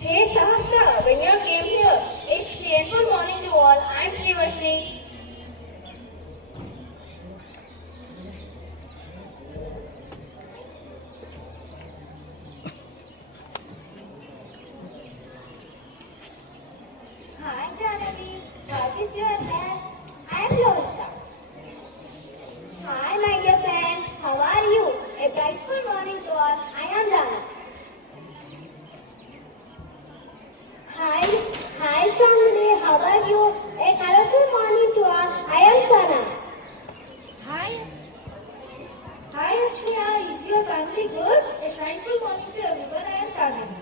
Hey Sahasra, when you came here, it's rainful morning to all. I'm Srivashri. Hi Janavi, what is your name? I am Lolita. Hi my dear friend, how are you? A brightful morning to all. I am Jana. Hi Chandni, how are you? A colorful morning to all. I am Sana. Hi. Hi Akshaya, is your family good? A rainful morning to everyone. I am Chandani.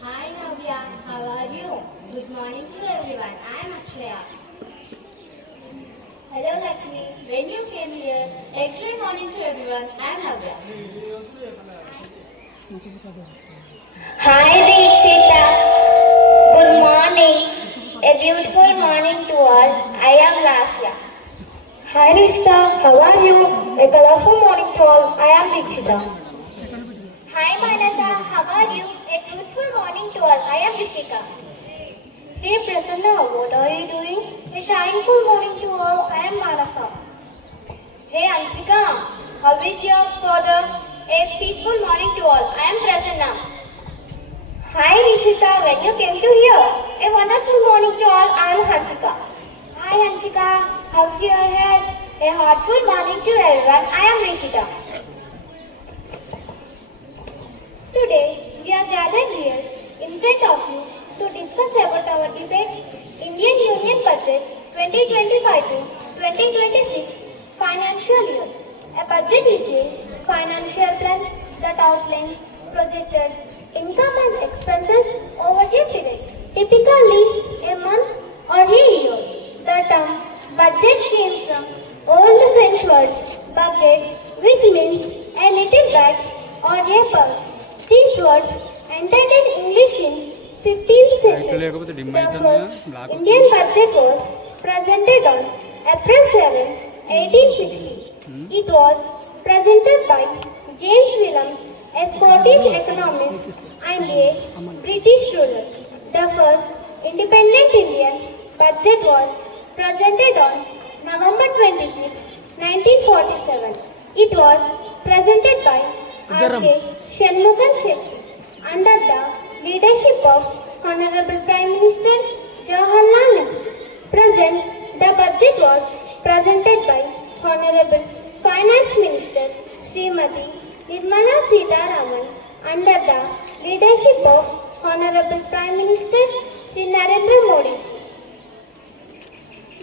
Hi Navya, how are you? Good morning to everyone. I am Akshaya. Hello Lakshmi, when you came here, excellent morning to everyone. I am Navya. Hi Deekshita. Good morning. A beautiful morning to all. I am Lasya. Hi Rishta, how are you? A colorful morning to all. I am Deekshita. Hi Manasa, how are you? A truthful morning to all. I am Rishika. Hey Prasanna, what are you doing? A shineful morning to all. I am Manasa. Hey Ansika, how is your father? A peaceful morning to all. I am Prasanna. Hi Rishita, when you came to here? A wonderful morning to all. I am Hansika. Hi Hansika, how's your health? A heartful morning to everyone. I am Rishita. Today, we are gathered here in front of you to discuss about our debate Indian Union Budget 2025 to 2026 financial year. A budget is a financial plan that outlines projected income and expenses over a period, typically a month or a year. The term budget came from old French word budget, which means a little bag or a purse. This word entered in English in 15th century. The first Indian budget was presented on April 7, 1860. It was presented by James William, a Scottish economist and a British ruler. The first independent Indian budget was presented on November 26, 1947. It was presented by R.K. Shanmugam Shetty under the leadership of Honorable Prime Minister Jawaharlal Nehru. Present, the budget was presented by Honorable Finance Minister Srimati Nirmala Sitharaman under the leadership of Honorable Prime Minister Sri Narendra Modi.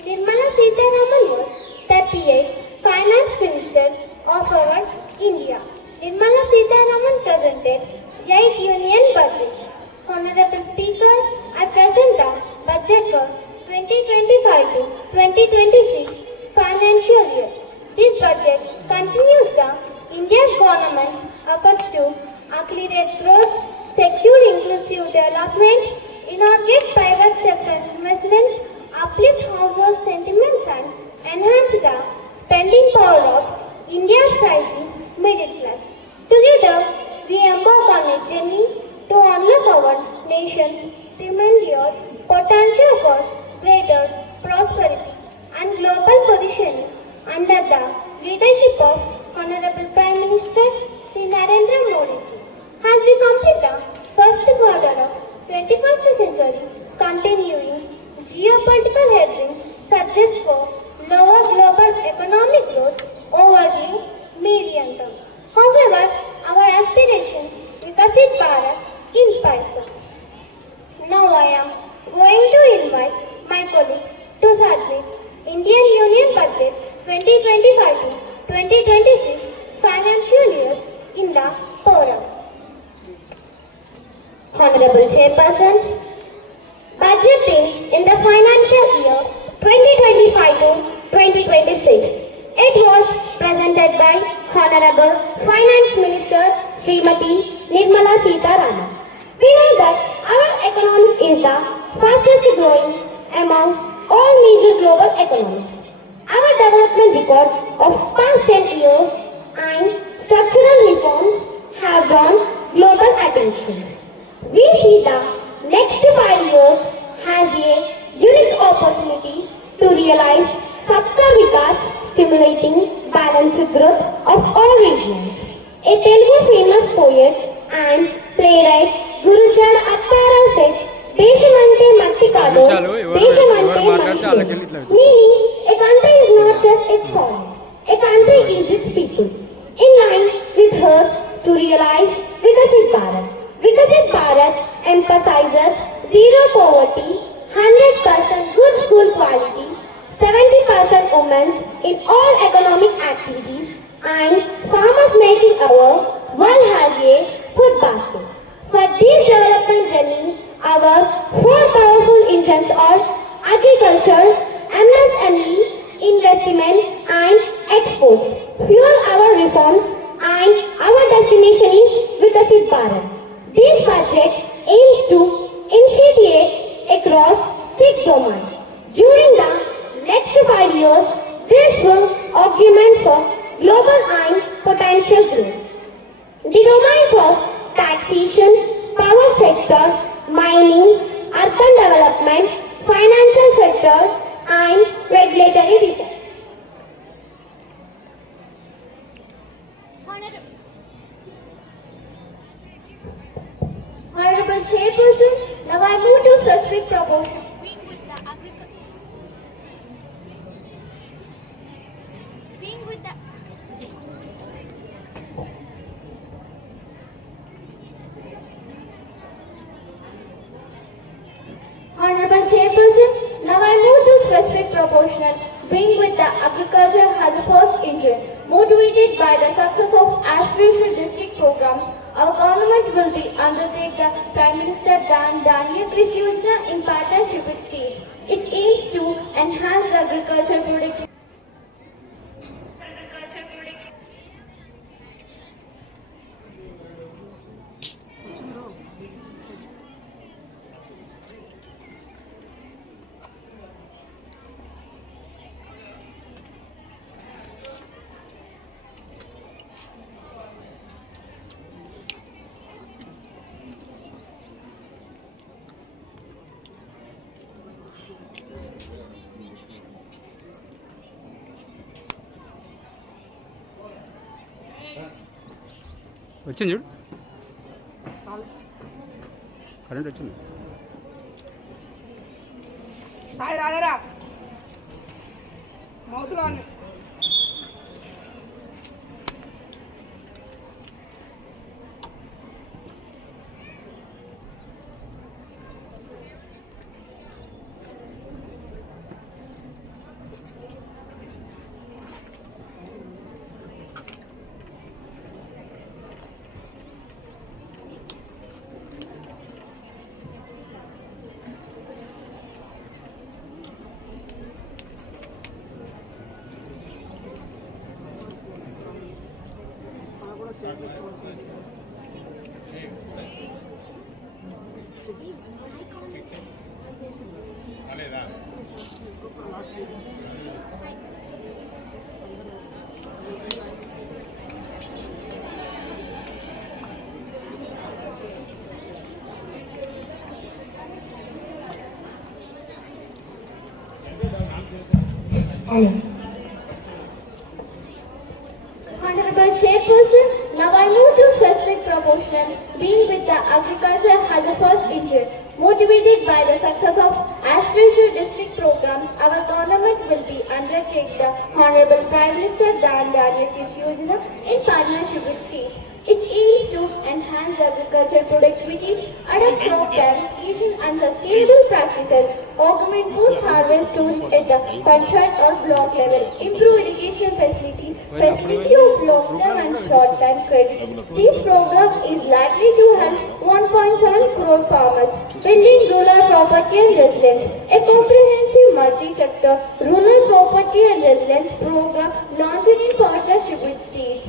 Nirmala Sitharaman was 38th Finance Minister of our India. Nirmala Sitharaman presented 8 Union budgets. Honorable Speaker, I present the budget for 2025 to 2026 financial year. This budget continues the India's government's efforts to accelerate growth, secure inclusive development, inaugurate private sector investments, uplift household sentiments and enhance the spending power of India's rising middle class. Together, we embark on a journey to unlock our nation's tremendous potential for greater prosperity and global positioning under the leadership of Honorable Prime Minister Sri Narendra Modi ji. As we complete the first quarter of 21st century, continuing geopolitical headwinds suggest for lower global economic growth over the medium term. However, our aspiration, Vikasit Bharat, inspires us. Now I am going to invite my colleagues to celebrate Indian Union Budget 2025 to 2026 financial year in the forum. Honorable Chairperson, budgeting in the financial year 2025 to 2026. It was presented by Honorable Finance Minister Srimati Nirmala Sitharaman. We know that our economy is the fastest growing among all major global economies. Our development record of past 10 years and structural reforms have drawn global attention. mentioned. We see the next 5 years has a unique opportunity to realize Sabka Vikas, stimulating balanced growth of all regions. A Telugu famous poet and playwright Gurujad Apparao said, Deshamante Matti Kado, Deshamante Manishulu. Meaning, a country is not just its soil, a country is its people. In line with hers to realize Vikasit Bharat. Vikasit Bharat emphasizes zero poverty, 100% good school quality, 70% women in all economic activities, and farmers making our world has a food basket. For this development journey, our 4 powerful engines are agriculture, MSME, investment and exports fuel our reforms, and our destination is Vikasit Bharat. This budget aims to initiate across 6 domains. During the next 5 years, this will augment for global and potential growth. The domains of taxation, power sector, mining, urban development, financial sector, and regulatory reforms. Honorable Chairperson, now I move to specific proposals. Honorable Chairperson, now I move to specific proportional, being with the agriculture as a first engine. Motivated by the success of aspirational district programs, our government will be undertake the Prime Minister Dan Dhanya Krishi Yojana in partnership with states. It aims to enhance the agriculture productivity. వచ్చింది చూడు current వచ్చింది సాయి రాలేరా మౌతులో ఉంది Honorable Chairperson, now I move to specific proportion, being with the agriculture as a first engine. Motivated by the success of aspirational district programs, our government will be undertake the Honorable Prime Minister Dan Dhanya Krishi Yojana in partnership with states. It aims to enhance agricultural productivity, adopt crop diversification and sustainable practices, augment post-harvest tools at the panchayat or block level, improve irrigation facility of long-term and short-term credit. This program is likely to help 1.7 crore farmers, building rural property and resilience. A comprehensive multi-sector rural property and resilience program launched in partnership with states.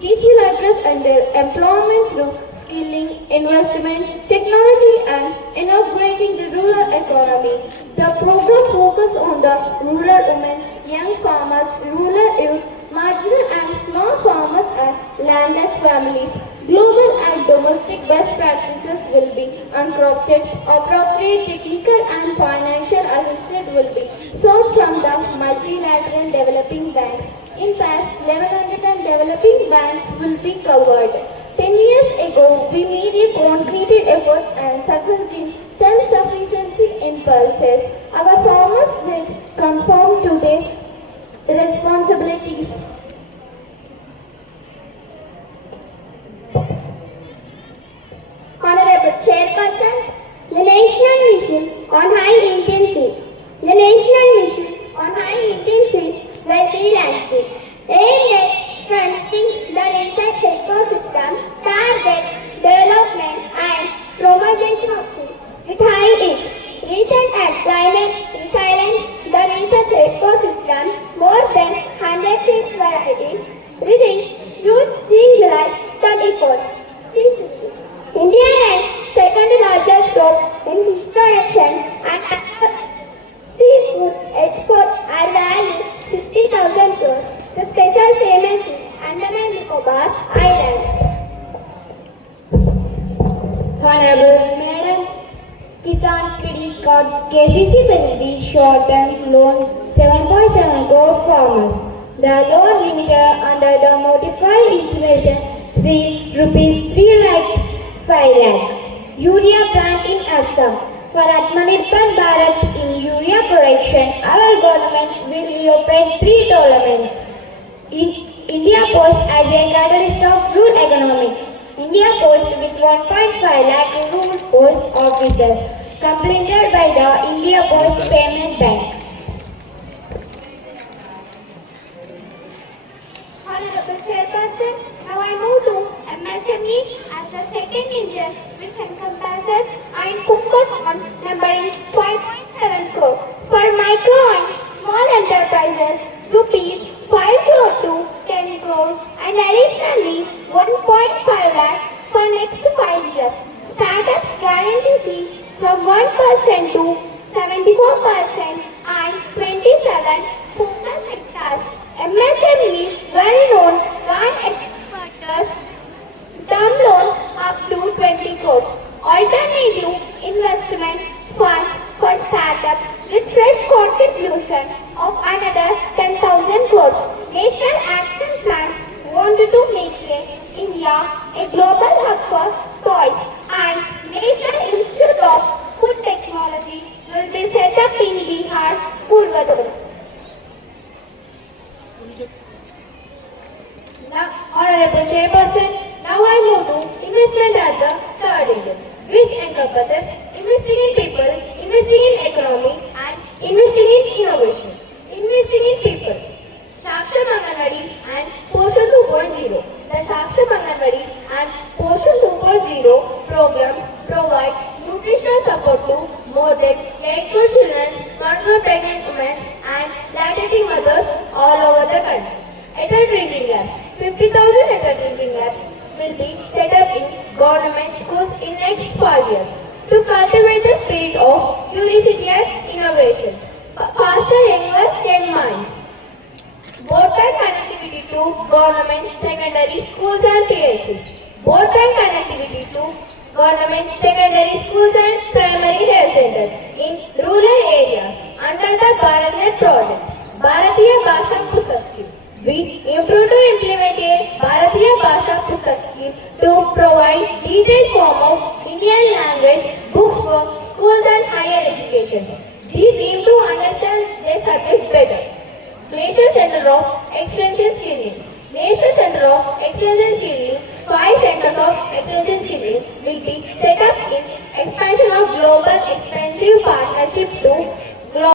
These will address under employment through skilling, investment, technology and inaugurating the rural economy. The program focuses on the rural women, young farmers, rural youth, marginal and small farmers and landless families. Global and domestic best practices practices will be uncorrupted. Appropriate technical and financial assistance will be sought from the multilateral developing banks. In past, 1100 developing banks will be covered. 10 years ago, we made a concrete effort and success in self-sufficiency impulses. Our farmers will conform to their responsibilities. Honorable Chairperson, the National Mission on High Indian Seas. The National Mission on High Indian Seas will be launched, aimed at strengthening the research ecosystem, target development and promulgation of seas with high yield. Recent at climate resilience, the research ecosystem, more than 100 seed varieties, released July 34th. India ranks second largest group in fish production and seafood export are valued 60,000 crores. The special famous is Andaman and Nicobar Island. Honorable Madam, Kisan Credit Cards KCC facility short-term loan 7.7 crore farmers. The loan limited under the notified intimation rupees 3 lakh 5 lakh. Urea plant in Assam. For Atmanirbhar Bharat in urea production, our government will reopen 3 tournaments. India Post as a catalyst of rural economy. India Post with 1.5 lakh rural post officers, completed by the India Post Payment Bank. Honorable Chairperson, now I move to MSME as the second engine which encompasses and focus on numbering 5.7 crore. For micro and small enterprises, rupees 5 crore to 10 crore and additionally 1.5 lakh for next 5 years. Startups guarantee fee from 1% to 74% and 27 focus sectors. MSME well-known non-exporters term loans up to 20 crores. Alternative investment funds for startup with fresh contribution of another 10,000 crores. National Action Plan wanted to make India a global hub for toys and National Institute of Food Technology will be set up in Bihar, Purvadar. Now, Honorable Chairperson, now I move to investment as the third engine, which encompasses investing in people, investing in economy, and investing in innovation. Investing in people. Shaksha Manganwadi and Poshan 2.0. The Shaksha Manganwadi and Poshan 2.0 programs provide nutritional support to more than 8 crore children, non-pregnant women, and lactating mothers all over the country. Adult drinking labs. 50,000 adult drinking labs will be set up in government schools in next 5 years to cultivate the spirit of curiosity and innovations. Faster young minds. Broadband connectivity to government secondary schools and PLCs. Broadband connectivity to government secondary schools and primary health centers in rural areas under the BharatNet project. Bharatiya Bhasha Pustak Scheme. We improve to implement a Bharatiya Bhasha Pustak Scheme to provide detailed form of Indian language books for schools and higher education. These aim to understand their service better. Major Center of Excellence in